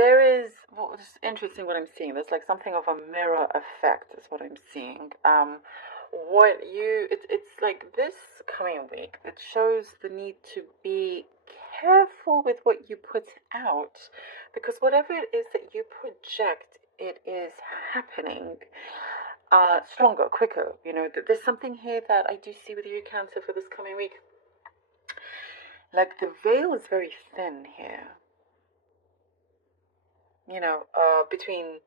there is, well, it's interesting what I'm seeing. There's like something of a mirror effect is what I'm seeing. It's like this coming week, it shows the need to be careful with what you put out, because whatever it is that you project, it is happening stronger, quicker. There's something here that I do see with you, Cancer, for this coming week. Like the veil is very thin here, between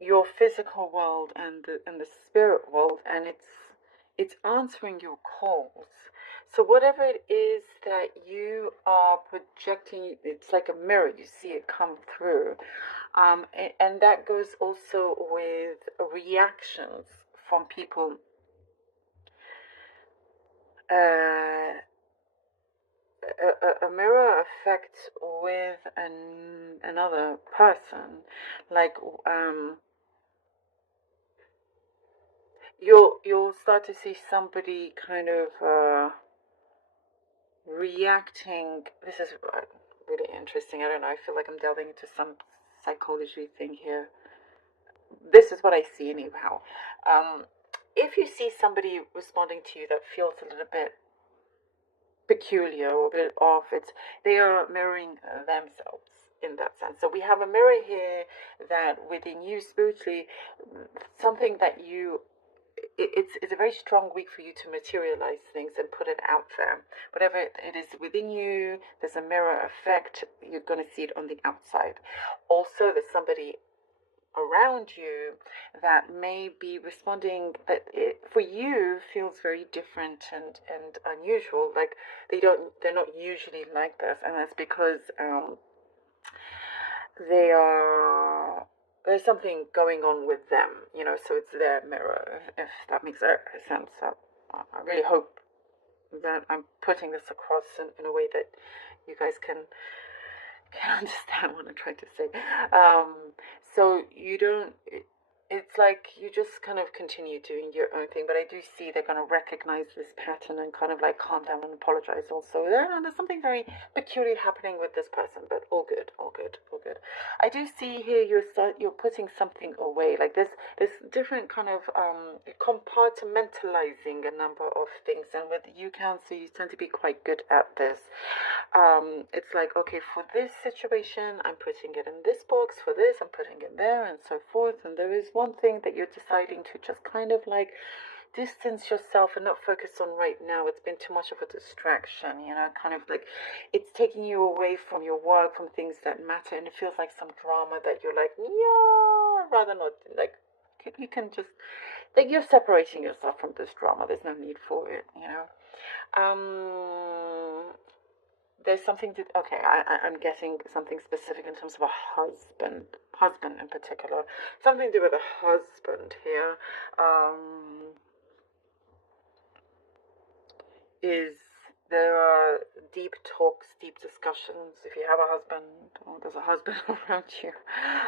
your physical world and the spirit world, and it's answering your calls. So whatever it is that you are projecting, it's like a mirror. You see it come through, and that goes also with reactions from people. A mirror effect with another person, like you'll start to see somebody kind of reacting. This is really interesting. I don't know. I feel like I'm delving into some psychology thing here. This is what I see anyhow. If you see somebody responding to you that feels a little bit peculiar or a bit off, they are mirroring themselves in that sense. So we have a mirror here that within you spiritually, something that it's a very strong week for you to materialize things and put it out there. Whatever it is within you, there's a mirror effect. You're going to see it on the outside. Also, there's somebody around you that may be responding that for you feels very different and unusual. Like they're not usually like this, and that's because there's something going on with them, so it's their mirror, if that makes sense. So I really hope that I'm putting this across in a way that you guys can understand what I'm trying to say. So you don't, it's like you just kind of continue doing your own thing, but I do see they're going to recognize this pattern and kind of like calm down and apologize also. There's something very peculiar happening with this person, but all good, all good, all good. I do see here you're putting something away, like this different kind of compartmentalizing a number of things, and with you, Cancer, you tend to be quite good at this. It's like, okay, for this situation, I'm putting it in this box, for this, I'm putting it there, and so forth. And there is one thing that you're deciding to just kind of like distance yourself and not focus on right now. It's been too much of a distraction, kind of like it's taking you away from your work, from things that matter, and it feels like some drama that you're like, yeah, I'd rather not, like, you can just, like, you're separating yourself from this drama. There's no need for it, there's something to, okay, I'm guessing something specific in terms of a husband in particular, something to do with a husband here. Is there are deep talks, deep discussions. If you have a husband, or there's a husband around you,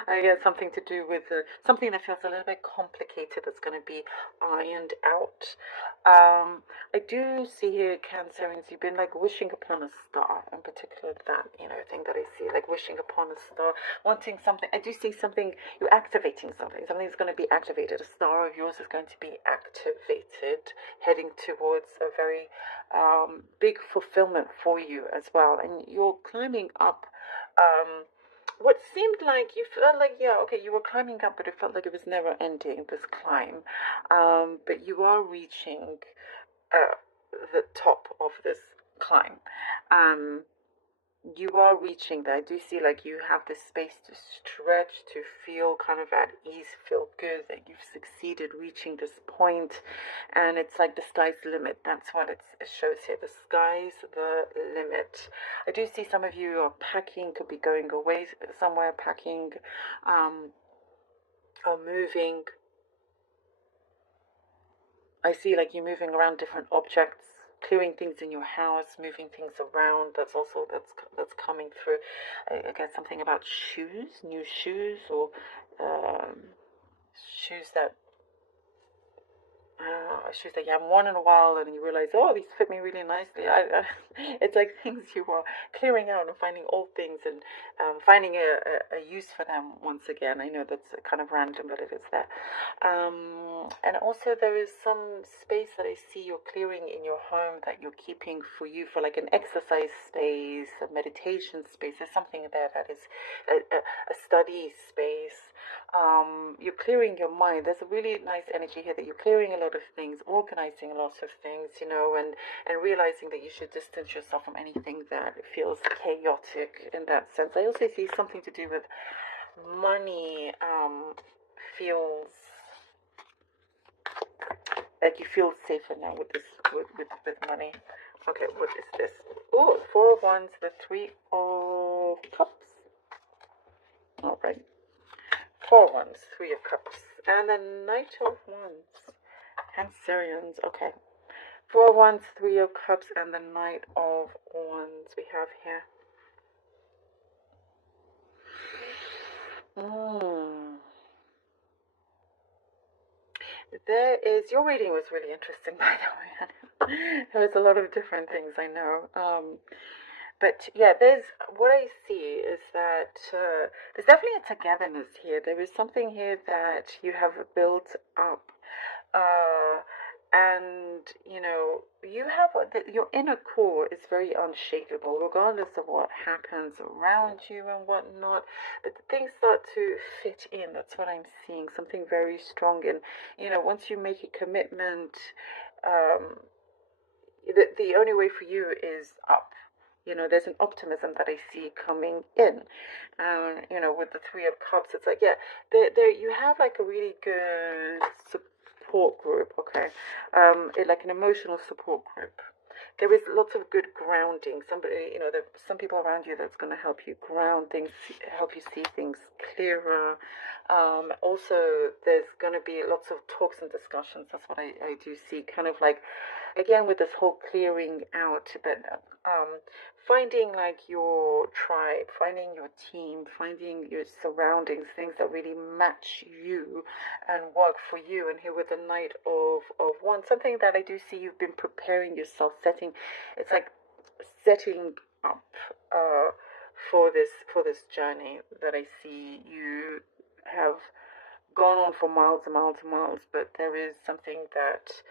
I get something to do with something that feels a little bit complicated that's going to be ironed out. I do see here, Cancerians, you've been like wishing upon a star, in particular that, thing that I see, like wishing upon a star, wanting something. I do see something, you're activating something's going to be activated. A star of yours is going to be activated, heading towards a very big fulfillment for you as well. And you're climbing up what seemed like you felt like, yeah, okay, you were climbing up, but it felt like it was never ending, this climb. But you are reaching the top of this climb. You are reaching there. I do see like you have the space to stretch, to feel kind of at ease, feel good that you've succeeded reaching this point, and it's like the sky's the limit. That's what it shows here. The sky's the limit. I do see some of you are packing, could be going away somewhere, packing, or moving. I see like you're moving around different objects, clearing things in your house, moving things around. That's coming through. I get something about shoes, new shoes, or shoes that shoes that you haven't worn in a while, and you realize, oh, these fit me really nicely. It's like things you are clearing out and finding old things, and finding a use for them once again. I know that's kind of random, but it is there. And also there is some space that I see you're clearing in your home that you're keeping for you, for like an exercise space, a meditation space. There's something there that is a study space. You're clearing your mind. There's a really nice energy here that you're clearing a lot of things, organizing a lot of things, and realizing that you should distance yourself from anything that feels chaotic in that sense. I also see something to do with money. Feels like you feel safer now with this, with money. Okay, what is this? Oh, 4 of Wands, the 3 of Cups. All right. 4 of Wands, 3 of Cups, and the Knight of Wands. Cancerians. Okay. 4 of Wands, 3 of Cups, and the Knight of Wands we have here. There is, your reading was really interesting, by the way. There was a lot of different things, I know. But yeah, what I see is that there's definitely a togetherness here. There is something here that you have built up. And you have your inner core is very unshakable, regardless of what happens around you and whatnot. But things start to fit in. That's what I'm seeing. Something very strong. And once you make a commitment, the only way for you is up. There's an optimism that I see coming in. With the 3 of Cups, it's like, yeah, there you have like a really good support group, okay? Like an emotional support group. There is lots of good grounding. Somebody, there's some people around you that's going to help you ground things, help you see things clearer. Also, there's going to be lots of talks and discussions. That's what I do see. Kind of like, again, with this whole clearing out, but finding like your tribe, finding your team, finding your surroundings, things that really match you and work for you. And here with the Knight of Wands, something that I do see you've been preparing yourself, it's like setting up for this journey that I see you have gone on for miles and miles and miles, but there is something that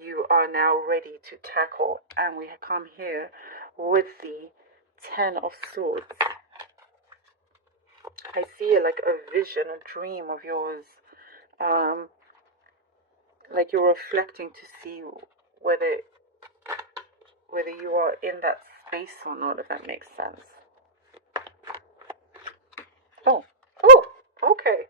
you are now ready to tackle. And we come here with the 10 of Swords. I see like a vision, a dream of yours, like you're reflecting to see whether you are in that space or not, if that makes sense. Oh, okay.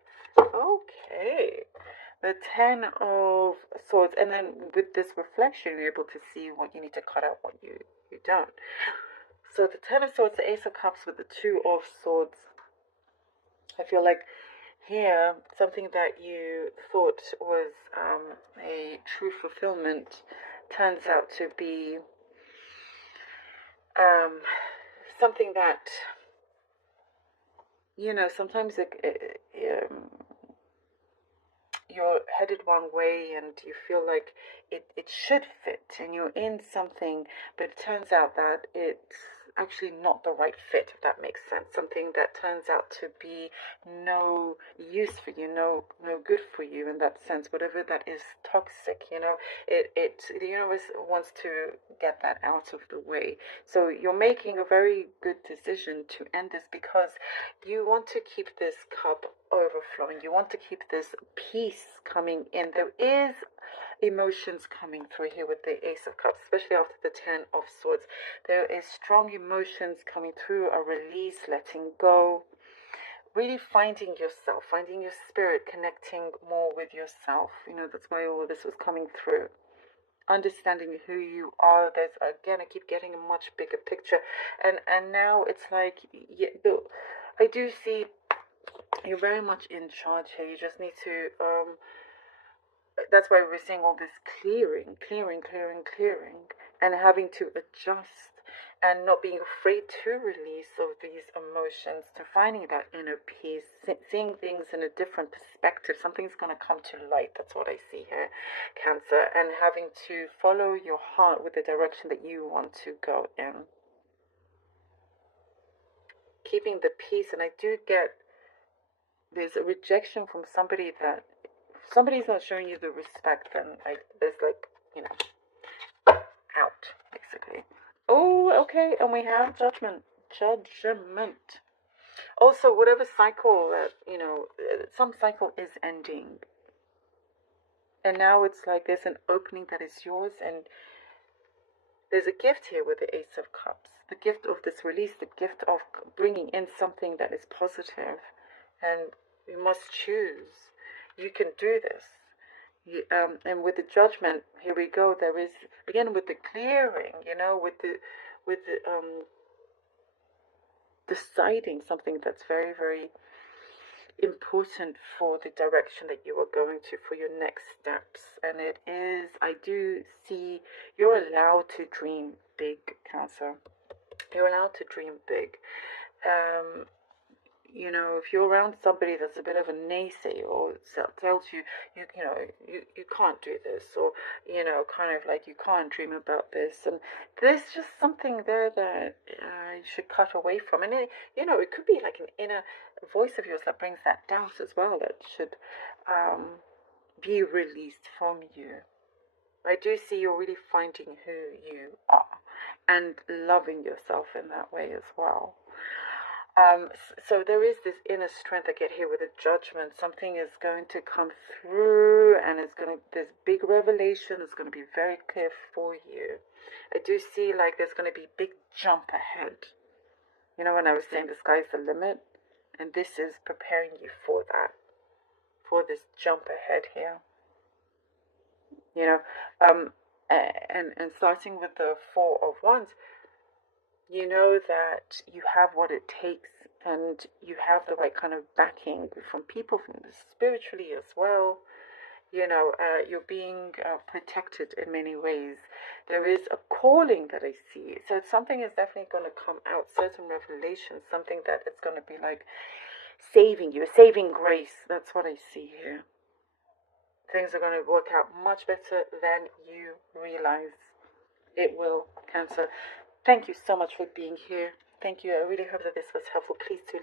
The 10 of Swords, and then with this reflection, you're able to see what you need to cut out, what you don't. So the 10 of Swords, the Ace of Cups with the 2 of Swords. I feel like here, something that you thought was a true fulfillment turns out to be something that, sometimes you're headed one way and you feel like it should fit and you're in something, but it turns out that it's actually not the right fit, if that makes sense. Something that turns out to be no use for you, no good for you in that sense. Whatever that is toxic, the universe wants to get that out of the way. So you're making a very good decision to end this because you want to keep this cup overflowing. You want to keep this peace coming in. There is emotions coming through here with the Ace of Cups, especially after the 10 of Swords. There is strong emotions coming through, a release, letting go, really finding yourself, finding your spirit, connecting more with yourself. That's why all of this was coming through. Understanding who you are. There's, again, I keep getting a much bigger picture, and now it's like, I do see you're very much in charge here. You just need to that's why we're seeing all this clearing, and having to adjust and not being afraid to release of these emotions, to finding that inner peace, seeing things in a different perspective. Something's going to come to light. That's what I see here, Cancer, and having to follow your heart with the direction that you want to go in. Keeping the peace, and I do get there's a rejection from somebody that somebody's not showing you the respect, and there's like, out, basically. Oh, okay, and we have judgment. Judgment. Also, whatever cycle that, some cycle is ending. And now it's like there's an opening that is yours, and there's a gift here with the Ace of Cups. The gift of this release, the gift of bringing in something that is positive. And you must choose. You can do this. And with the judgment, here we go. There is, again, with the clearing, with the deciding something that's very, very important for the direction that you are going to, for your next steps. And it is, I do see, you're allowed to dream big, Cancer. You're allowed to dream big. If you're around somebody that's a bit of a naysayer or tells you, you can't do this, or, kind of like you can't dream about this, and there's just something there that you should cut away from. And, it could be like an inner voice of yours that brings that doubt as well, that should be released from you. I do see you're really finding who you are and loving yourself in that way as well. So there is this inner strength I get here with a judgment. Something is going to come through, and there's big revelation. It's going to be very clear for you. I do see like there's going to be big jump ahead. When I was saying the sky's the limit, and this is preparing you for that, for this jump ahead here. And starting with the Four of Wands, you know that you have what it takes, and you have the right kind of backing from people, from spiritually as well. You're being protected in many ways. There is a calling that I see. So something is definitely going to come out, certain revelations, something that it's going to be like saving you, a saving grace. That's what I see here. Things are going to work out much better than you realize. It will, Cancer. Thank you so much for being here. Thank you. I really hope that this was helpful. Please do.